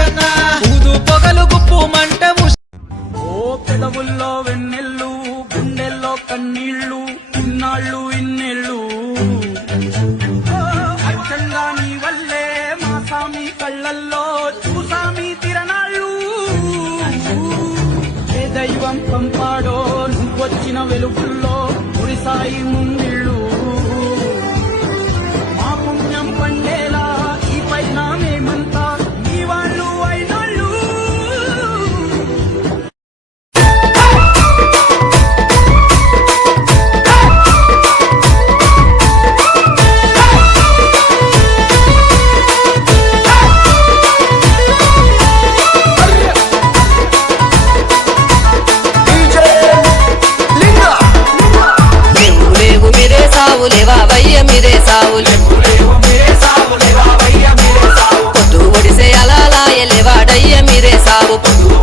Krishna. పడతావు పొదువు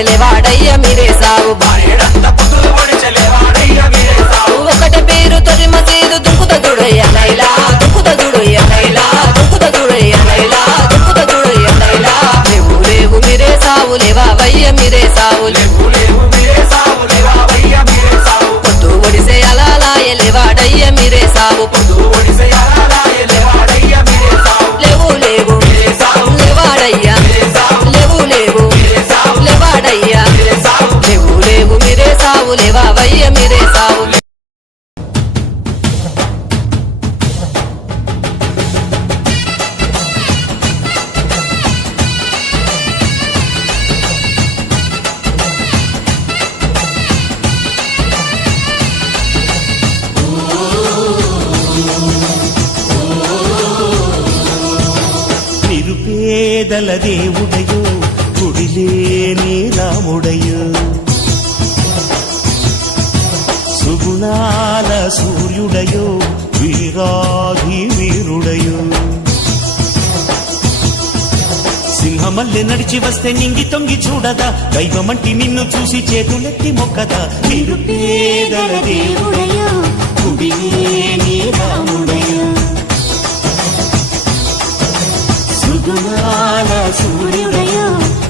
చెలేవాడయ్య మీరే సావు. పేరు తొలి మసీదు దుక్కుత చూడయ్య లైలా దుక్కుత చూడయ్య లైలా దుక్కుత చూడయ్య లైలా దుక్కుత చూడయ్య లైలా మీరే సావులే పేదల దేవుడయో గుడిలేని రాముడయో. సుగుణాల సూర్యుడయో వీరాగి వీరుడయో. సింహమల్లె నడిచి వస్తే నింగి తొంగి చూడదా దైవమంటి నిన్ను చూసి చేతులెత్తి మొక్కదా. మీరు పేదల దేవుడయో గుడిలేని రాముడయో. సుగుణాల సూర్యుడయో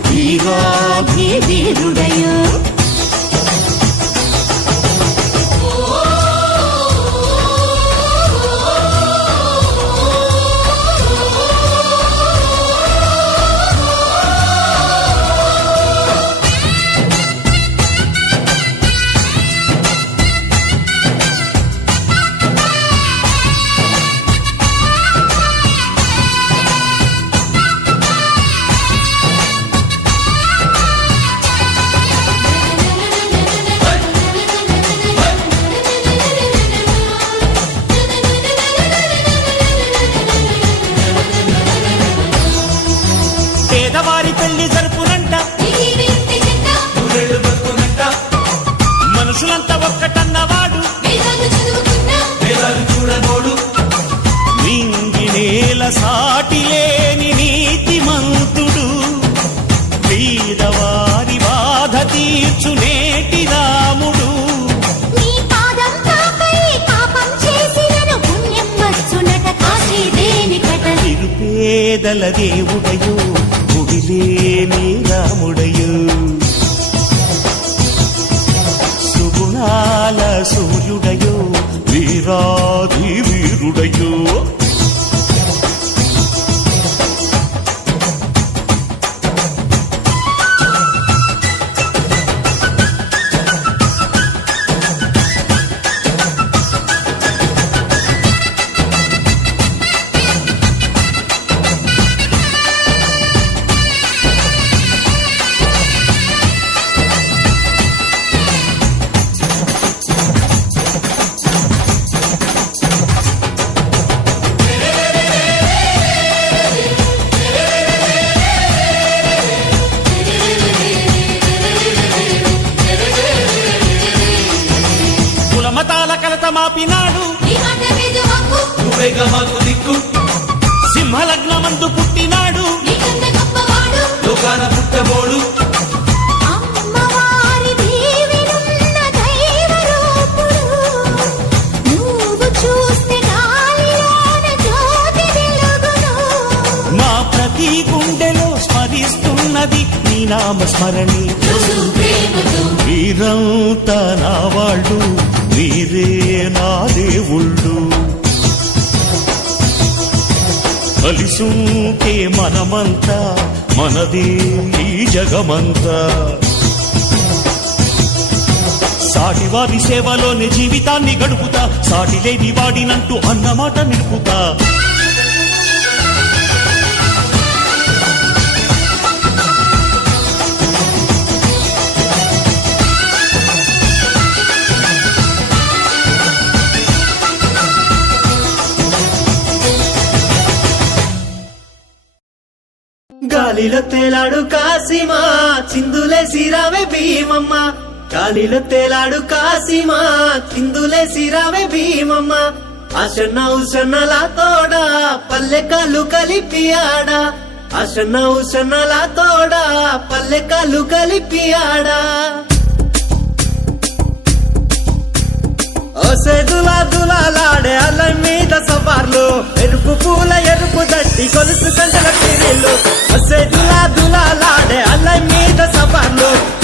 వీరాభి వీరుడయో. దేవుడయు గుడిలేని రాముడయు. సుగుణాల సూర్యుడయు వీరా కలిసుంటే మనమంతా మనదే ఈ జగమంతా. సాటివారి సేవలోనే జీవితాన్ని గడుపుతా సాటి లేని వాడినంటూ అన్నమాట నిలుపుతా. గాలిలో తేలాడు కాసిమా చిందులే సిరావే భీమమ్మ. గాలిలో తేలాడు కాసిమా చిందులే సిరావే భీమమ్మ. అసన్న ఉసన్నల తోడా పల్లె కళ్ళు కలిపి అసన్న ఉసన్నల తోడా పల్లె కలిపియాడా. కలిపి ఆడా దులా దులాలాడే అల్ల మీద సవార్లు. ఎరుపు పూల ఎరుపు దట్టి కొలుసు కంటల పిరిలు దులా దులాలాడే అల్ల మీద సవార్లు.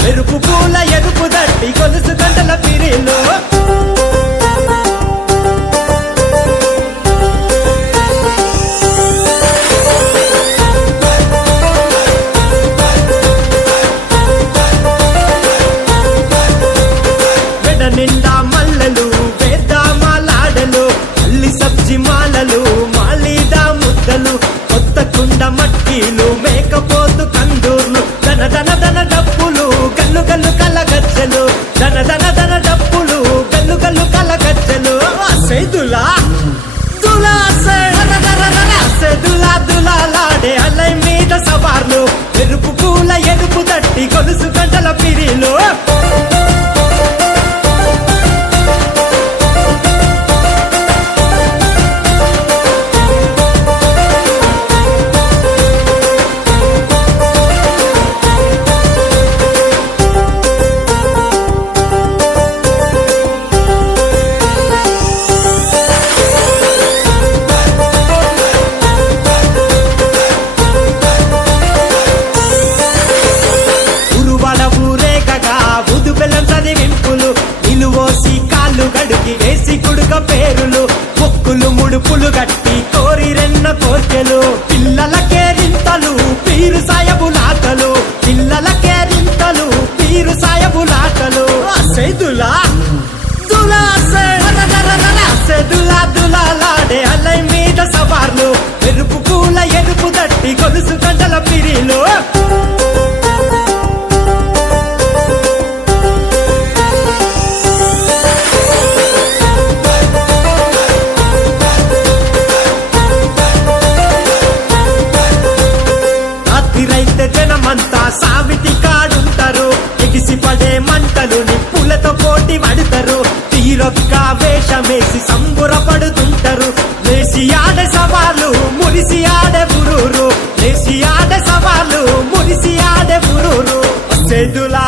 పడే మంటలు నిప్పులతో పోటీ పడతారు. తీరొక్క వేషమేసి సంబురపడుతుంటారు. వేసి ఆడే సవాలు మురిసి ఆడే బురూరు. వేసి ఆడే సవాలు మురిసి ఆడే బురూరు. సెదులా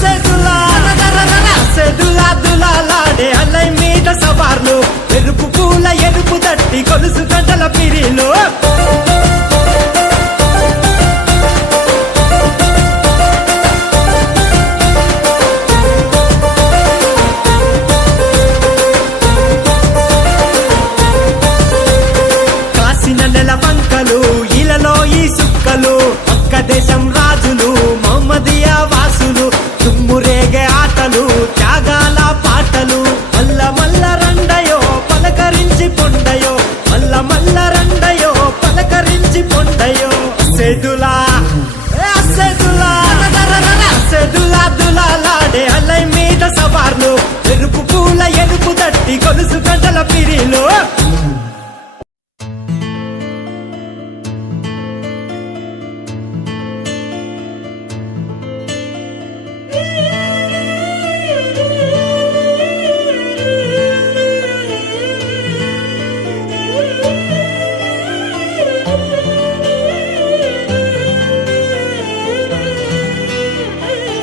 సెదులా సెదులా దులాలాడే అల్లై మీద సవార్లు. ఎరుపు పూల ఎరుపు తట్టి గొలుసు గంటల పిరిలో.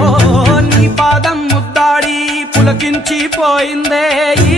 ఓ నీ పాదం ముద్దాడి పులకించి పోయిందే ఈ